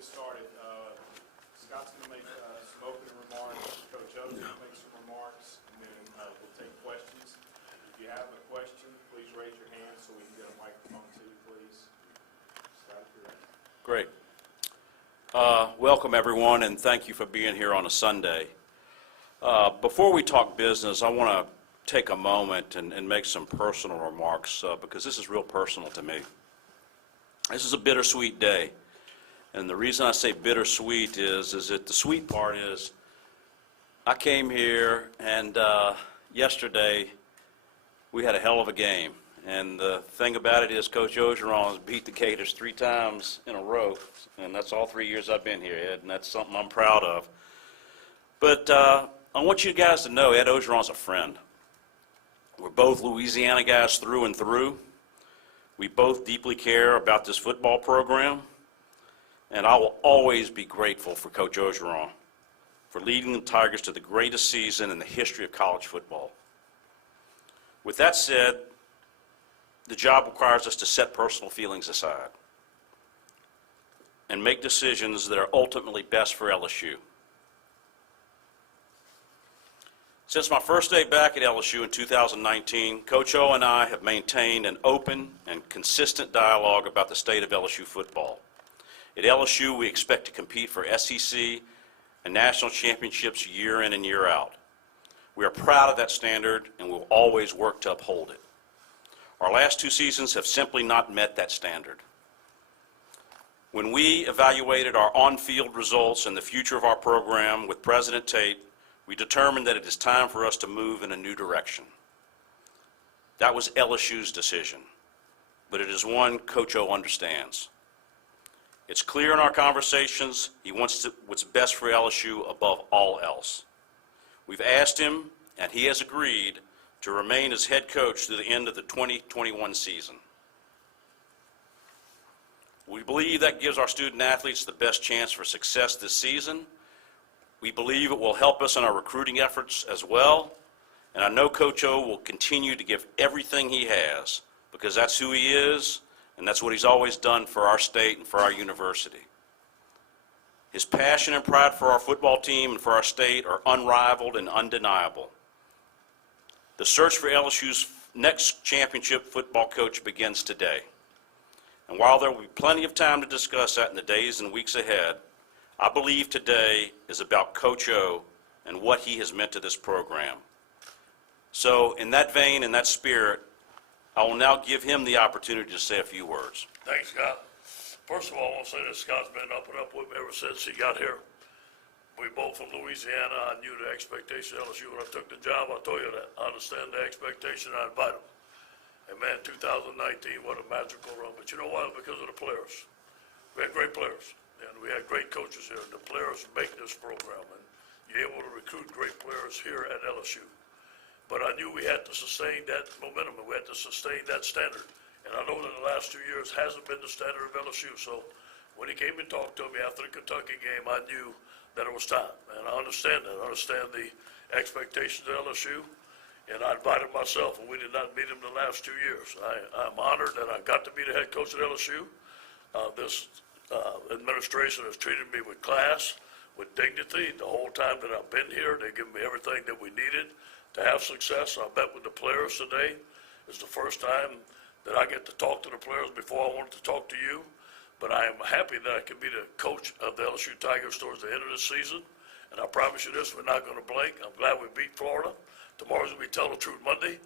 get started. Scott's going to make some opening remarks. Coach O's going to make some remarks, and then we'll take questions. If you have a question, please raise your hand so we can get a microphone to you, please. Scott, if you're ready. Great. Welcome, everyone, and thank you for being here on a Sunday. Before we talk business, I want to take a moment and make some personal remarks because this is real personal to me. This is a bittersweet day, and the reason I say bittersweet is that the sweet part is I came here, and yesterday we had a hell of a game. And the thing about it is Coach Orgeron has beat the Gators 3 times in a row, and that's all 3 years I've been here, Ed, and that's something I'm proud of. But I want you guys to know Ed Orgeron's a friend. We're both Louisiana guys through and through. We both deeply care about this football program, and I will always be grateful for Coach Orgeron for leading the Tigers to the greatest season in the history of college football. With that said, the job requires us to set personal feelings aside and make decisions that are ultimately best for LSU. Since my first day back at LSU in 2019, Coach O and I have maintained an open and consistent dialogue about the state of LSU football. At LSU, we expect to compete for SEC and national championships year in and year out. We are proud of that standard, and we'll always work to uphold it. Our last 2 seasons have simply not met that standard. When we evaluated our on-field results and the future of our program with President Tate, we determined that it is time for us to move in a new direction. That was LSU's decision, but it is one Coach O understands. It's clear in our conversations he wants what's best for LSU above all else. We've asked him, and he has agreed, to remain as head coach through the end of the 2021 season. We believe that gives our student athletes the best chance for success this season. We believe it will help us in our recruiting efforts as well, and I know Coach O will continue to give everything he has because that's who he is, and that's what he's always done for our state and for our university. His passion and pride for our football team and for our state are unrivaled and undeniable. The search for LSU's next championship football coach begins today. And while there will be plenty of time to discuss that in the days and weeks ahead, I believe today is about Coach O and what he has meant to this program. So in that vein, in that spirit, I will now give him the opportunity to say a few words. Thanks, Scott. First of all, I want to say that Scott's been up and up with me ever since he got here. We both from Louisiana. I knew the expectation of LSU when I took the job. I told you that. I understand the expectation. I invite him. And man, 2019, what a magical run. But you know why? Because of the players. We had great players. And we had great coaches here. The players make this program. And you're able to recruit great players here at LSU. But I knew we had to sustain that momentum and we had to sustain that standard. And I know that the last 2 years hasn't been the standard of LSU. So when he came and talked to me after the Kentucky game, I knew that it was time. And I understand that. I understand the expectations of LSU. And I invited myself, and we did not meet him the last 2 years. I'm honored that I got to be the head coach at LSU. This administration has treated me with class, with dignity. The whole time that I've been here, they've given me everything that we needed to have success. I met with the players today. It's the first time that I get to talk to the players before I wanted to talk to you. But I am happy that I can be the coach of the LSU Tigers towards the end of the season. And I promise you this, we're not going to blink. I'm glad we beat Florida. Tomorrow's going to be Tell the Truth Monday.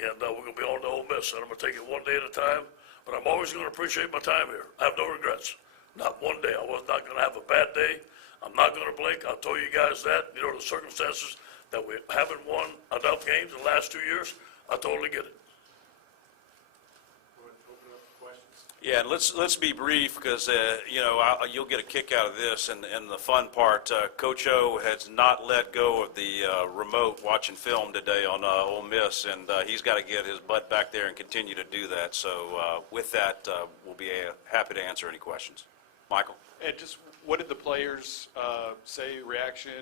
And we're going to be on to Ole Miss. And I'm going to take it one day at a time. But I'm always going to appreciate my time here. I have no regrets. Not one day. I was not going to have a bad day. I'm not going to blink. I'll tell you guys that. You know, the circumstances that we haven't won enough games in the last 2 years, I totally get it. Yeah, and let's be brief because you know you'll get a kick out of this, and the fun part. Coach O has not let go of the remote watching film today on Ole Miss, and he's got to get his butt back there and continue to do that. So with that, we'll be happy to answer any questions. Michael. Ed, just what did the players say, reaction,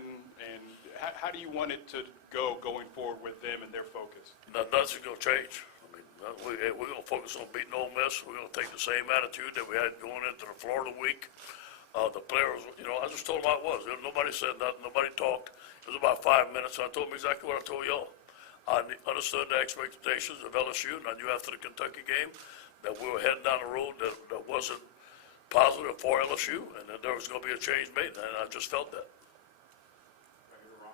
and how do you want it to go going forward with them and their focus? Nothing's going to change. We're going to focus on beating Ole Miss. We're going to take the same attitude that we had going into the Florida week. The players, you know, I just told them how it was. Nobody said nothing, nobody talked. It was about 5 minutes, and I told them exactly what I told y'all. I understood the expectations of LSU, and I knew after the Kentucky game that we were heading down a road that wasn't positive for LSU, and that there was going to be a change made, and I just felt that. Ron?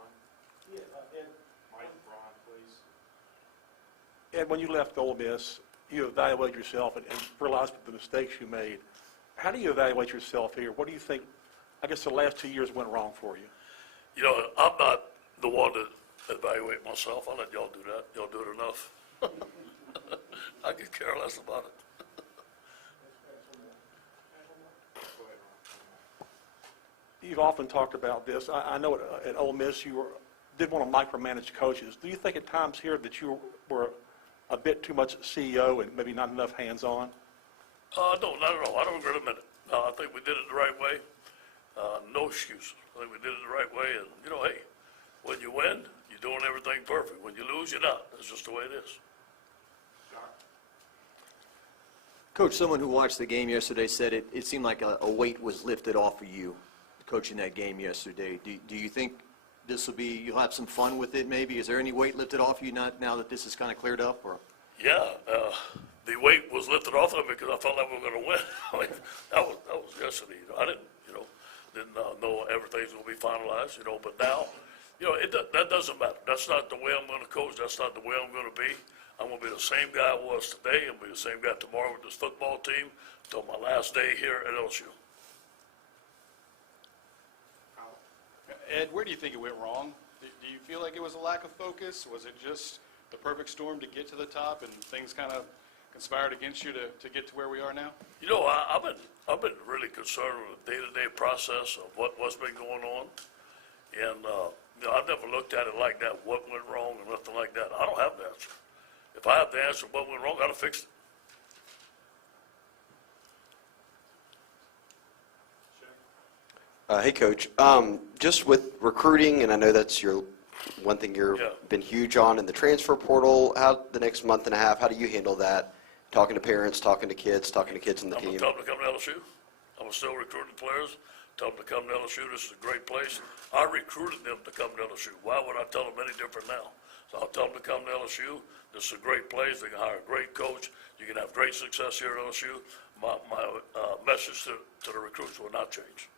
Yeah, Ed, Mike, Ron, please. Ed, when you left Ole Miss, you evaluated yourself and realized the mistakes you made. How do you evaluate yourself here? What do you think, I guess the last 2 years went wrong for you? You know, I'm not the one to evaluate myself. I'll let y'all do that. Y'all do it enough. I could care less about it. You've often talked about this. I know at Ole Miss you did want to micromanage coaches. Do you think at times here that you were a bit too much CEO and maybe not enough hands-on? No, not at all. I don't regret a minute. I think we did it the right way. No excuses. I think we did it the right way. And, you know, hey, when you win, you're doing everything perfect. When you lose, you're not. That's just the way it is. Coach, someone who watched the game yesterday said it seemed like a weight was lifted off of you coaching that game yesterday. Do you think this will be, you'll have some fun with it maybe? Is there any weight lifted off you now that this is kind of cleared up? Or? Yeah, the weight was lifted off of me because I felt like we were going to win. I mean, that was yesterday. I didn't know everything's going to be finalized, but now, that doesn't matter. That's not the way I'm going to coach. That's not the way I'm going to be. I'm going to be the same guy I was today. I'm going to be the same guy tomorrow with this football team until my last day here at LSU. Ed, where do you think it went wrong? Do you feel like it was a lack of focus? Was it just the perfect storm to get to the top and things kind of conspired against you to get to where we are now? I've been really concerned with the day-to-day process of what's been going on. And, I've never looked at it like that, what went wrong and nothing like that. I don't have the answer. If I have the answer of what went wrong, I'd have fixed it. Hey, Coach. Just with recruiting, and I know that's one thing you've been huge on in the transfer portal. How the next month and a half? How do you handle that? Talking to parents, talking to kids in the I'm team. going to tell them to come to LSU. I'm still recruiting players. Tell them to come to LSU. This is a great place. I recruited them to come to LSU. Why would I tell them any different now? So I'll tell them to come to LSU. This is a great place. They can hire a great coach. You can have great success here at LSU. My message to the recruits will not change.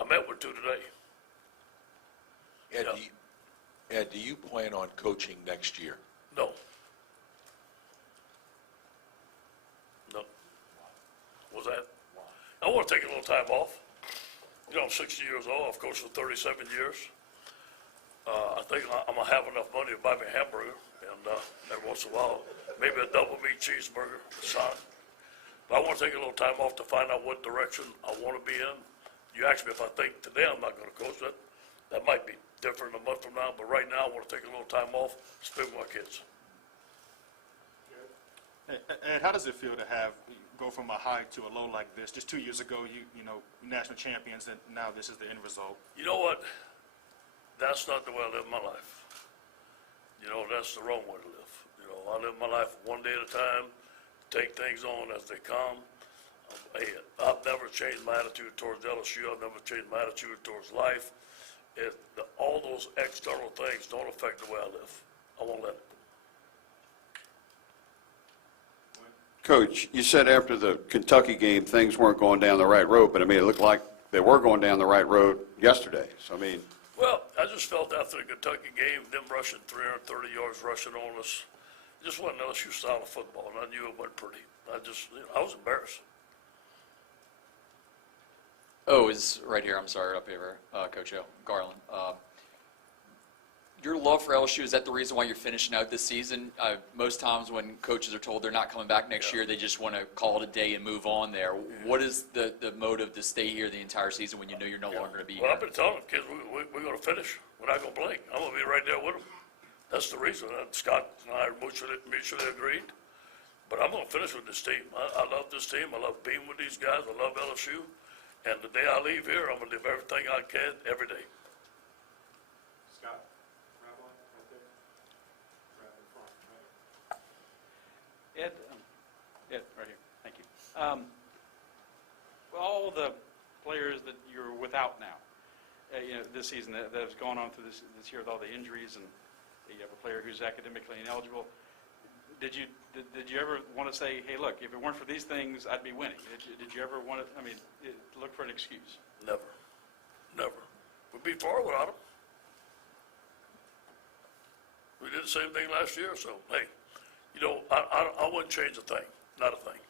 I met with two today. Ed, Yeah. do you plan on coaching next year? No. No. What's that? I want to take a little time off. I'm 60 years old. I've coached for 37 years. I think I'm going to have enough money to buy me a hamburger, and every once in a while, maybe a double meat cheeseburger, son. But I want to take a little time off to find out what direction I want to be in. You asked me if I think today I'm not going to coach. That might be different a month from now, but right now I want to take a little time off, spend with my kids. And how does it feel to go from a high to a low like this? Just 2 years ago, you know, national champions, and now this is the end result. You know what? That's not the way I live my life. That's the wrong way to live. I live my life one day at a time, take things on as they come. I've never changed my attitude towards LSU. I've never changed my attitude towards life. All those external things don't affect the way I live. I won't let it. Coach, you said after the Kentucky game things weren't going down the right road, but it looked like they were going down the right road yesterday. So Well, I just felt after the Kentucky game, them rushing 330 yards rushing on us, it just wasn't LSU style of football, and I knew it wasn't pretty. I was embarrassed. Oh, is right here. I'm sorry, up here, Coach O. Garland. Your love for LSU, is that the reason why you're finishing out this season? Most times when coaches are told they're not coming back next year, they just want to call it a day and move on there. What is the motive to stay here the entire season when you know you're no longer going to be Well, here? I've been telling them, kids, we're going to finish. We're not going to blink. I'm going to be right there with them. That's the reason. And Scott and I mutually agreed. But I'm going to finish with this team. I love this team. I love being with these guys. I love LSU. And the day I leave here, I'm going to do everything I can every day. Scott, right on, right there. Right in front, right. Ed, right here. Thank you. Well, all the players that you're without now, this season that has gone on through this year with all the injuries, and you have a player who's academically ineligible. Did you ever want to say, hey, look, if it weren't for these things, I'd be winning? Did you ever want to, look for an excuse? Never. We'd be far without them. We did the same thing last year, so, hey, I wouldn't change a thing, not a thing.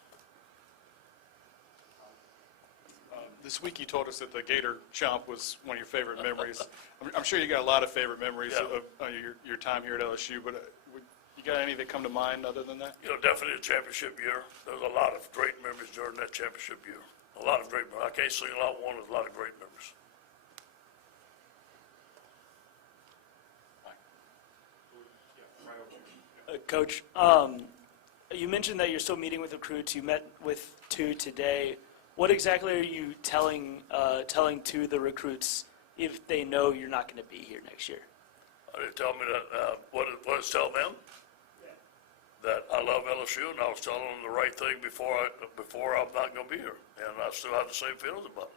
This week you told us that the Gator Chomp was one of your favorite memories. I'm sure you got a lot of favorite memories Yeah. of your time here at LSU, but you got any that come to mind other than that? Definitely a championship year. There's a lot of great memories during that championship year. A lot of great memories. I can't single out one. There's a lot of great memories. Coach, you mentioned that you're still meeting with recruits. You met with 2 today. What exactly are you telling to the recruits if they know you're not going to be here next year? They tell me that, what is tell them? That I love LSU, and I was telling them the right thing before I'm not going to be here. And I still have the same feelings about it.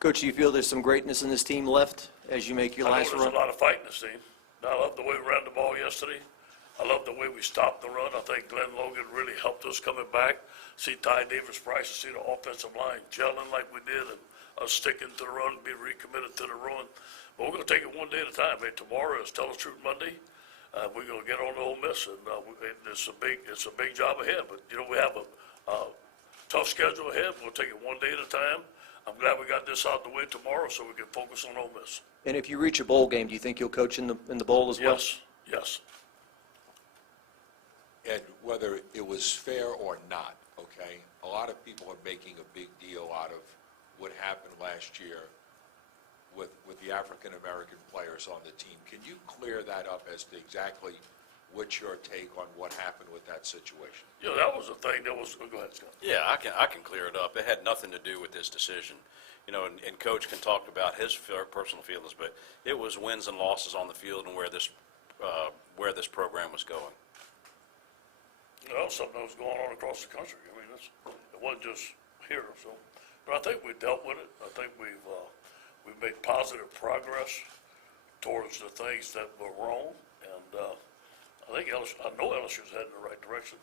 Coach, do you feel there's some greatness in this team left as you make your I know last there's run? a lot of fight in this team. I love the way we ran the ball yesterday. I love the way we stopped the run. I think Glenn Logan really helped us coming back. See Ty Davis-Price, see the offensive line gelling like we did, and us sticking to the run, be recommitted to the run. But we're going to take it one day at a time. Tomorrow is Tell the Truth Monday. We're going to get on to Ole Miss, and it's a big job ahead. But we have a tough schedule ahead. We'll take it one day at a time. I'm glad we got this out the way tomorrow, so we can focus on Ole Miss. And if you reach a bowl game, do you think you'll coach in the bowl as well? Yes. And whether it was fair or not, okay, a lot of people are making a big deal out of what happened last year with the African-American players on the team. Can you clear that up as to exactly what's your take on what happened with that situation? That was the thing that was, go ahead, Scott. Yeah, I can clear it up. It had nothing to do with this decision. And Coach can talk about his personal feelings, but it was wins and losses on the field and where this program was going. Something that was going on across the country. It wasn't just here. So, but I think we dealt with it. I think we've made positive progress towards the things that were wrong, and I know LSU's heading in the right direction.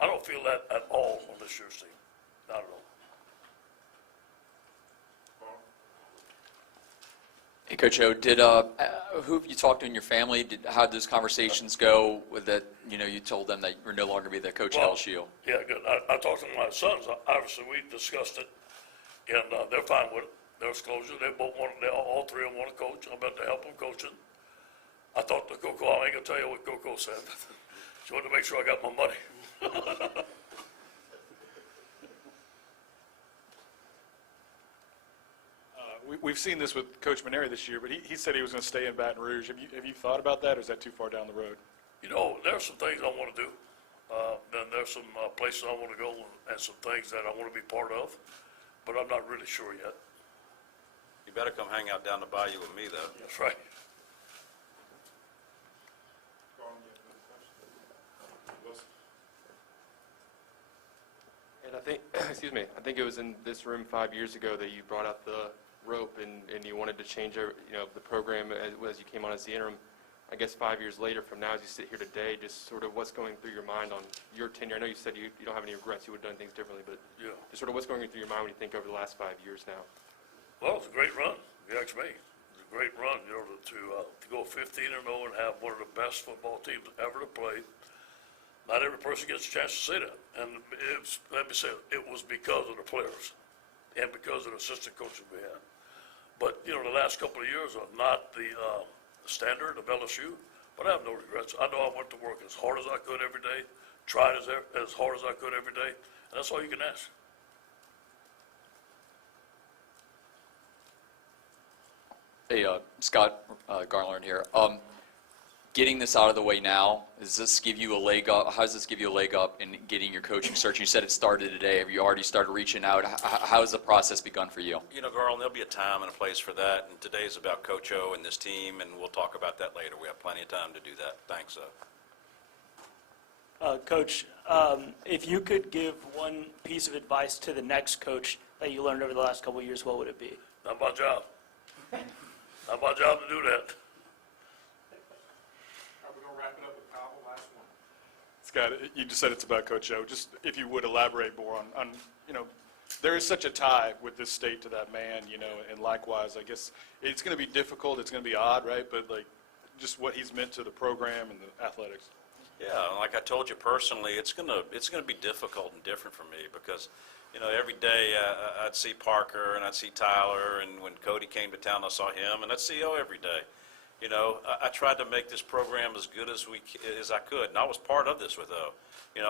I don't feel that at all on this year's team. Not at all. Hey, Coach O, who have you talked to in your family? How did those conversations go with that? You told them that you're no longer be the coach at LSU. Yeah, good. I talked to my sons. Obviously, we discussed it, and they're fine with it. There's closure. All 3 of them want to coach. I'm about to help them coaching. I talked to Coco. I ain't gonna tell you what Coco said. She wanted to make sure I got my money. We've seen this with Coach Maneri this year, but he said he was going to stay in Baton Rouge. Have you thought about that, or is that too far down the road? There's some things I want to do. Then there's some places I want to go and some things that I want to be part of, but I'm not really sure yet. You better come hang out down the bayou with me, though. That's right. And I think, I think it was in this room 5 years ago that you brought out the rope and you wanted to change, the program as you came on as the interim. I guess 5 years later from now, as you sit here today, just sort of what's going through your mind on your tenure? I know you said you don't have any regrets, you would have done things differently, but just sort of what's going through your mind when you think over the last 5 years now? Well, it's a great run, if you ask me. It's a great run, to go 15-0 and have one of the best football teams ever to play. Not every person gets a chance to say that. And let me say it was because of the players and because of the assistant coaches we had. But, the last couple of years are not the standard of LSU, but I have no regrets. I know I went to work as hard as I could every day, tried as hard as I could every day, and that's all you can ask. Hey, Scott Garland here. Getting this out of the way now, does this give you a leg up? How does this give you a leg up in getting your coaching search? You said it started today. Have you already started reaching out? How has the process begun for you? Garland, there'll be a time and a place for that, and today's about Coach O and this team, and we'll talk about that later. We have plenty of time to do that. Thanks, Coach, if you could give one piece of advice to the next coach that you learned over the last couple of years, what would it be? Not my job. Not my job to do that. Are we gonna wrap it up with Kyle, last one? Scott, you just said it's about Coach O. Just if you would elaborate more on, you know, there is such a tie with this state to that man, you know, and likewise, I guess it's going to be difficult, it's going to be odd, right? But like, just what he's meant to the program and the athletics. Yeah, like I told you personally, it's gonna be difficult and different for me because, you know, every day I'd see Parker and I'd see Tyler, and when Cody came to town, I saw him, and I'd see O every day. You know, I tried to make this program as good as I could, and I was part of this with O. You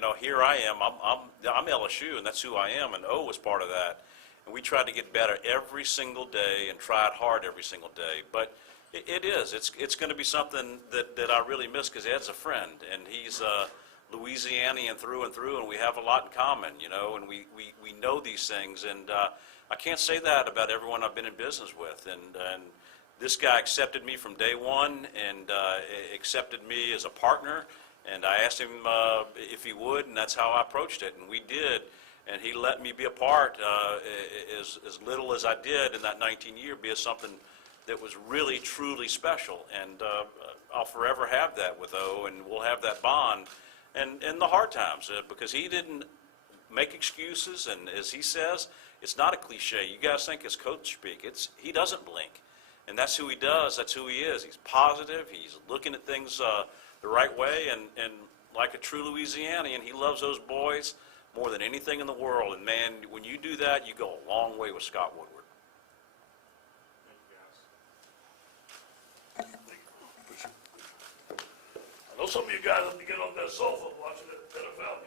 know, here I am. I'm LSU, and that's who I am, and O was part of that. And we tried to get better every single day and tried hard every single day. But it's going to be something that I really miss because Ed's a friend, and he's Louisianian through and through, and we have a lot in common, you know, and we know these things. And I can't say that about everyone I've been in business with. And this guy accepted me from day one and accepted me as a partner. And I asked him if he would, and that's how I approached it. And we did. And he let me be a part, as little as I did in that 19-year, be something that was really, truly special. And I'll forever have that with O, and we'll have that bond. And in the hard times, because he didn't make excuses, and as he says, it's not a cliche. You guys think it's coach speak. He doesn't blink. And that's who he does. That's who he is. He's positive. He's looking at things the right way. And like a true Louisianian, he loves those boys more than anything in the world. And, man, when you do that, you go a long way with Scott Woodward. Thank you, guys. I know some of you guys have to get on that sofa watching the NFL.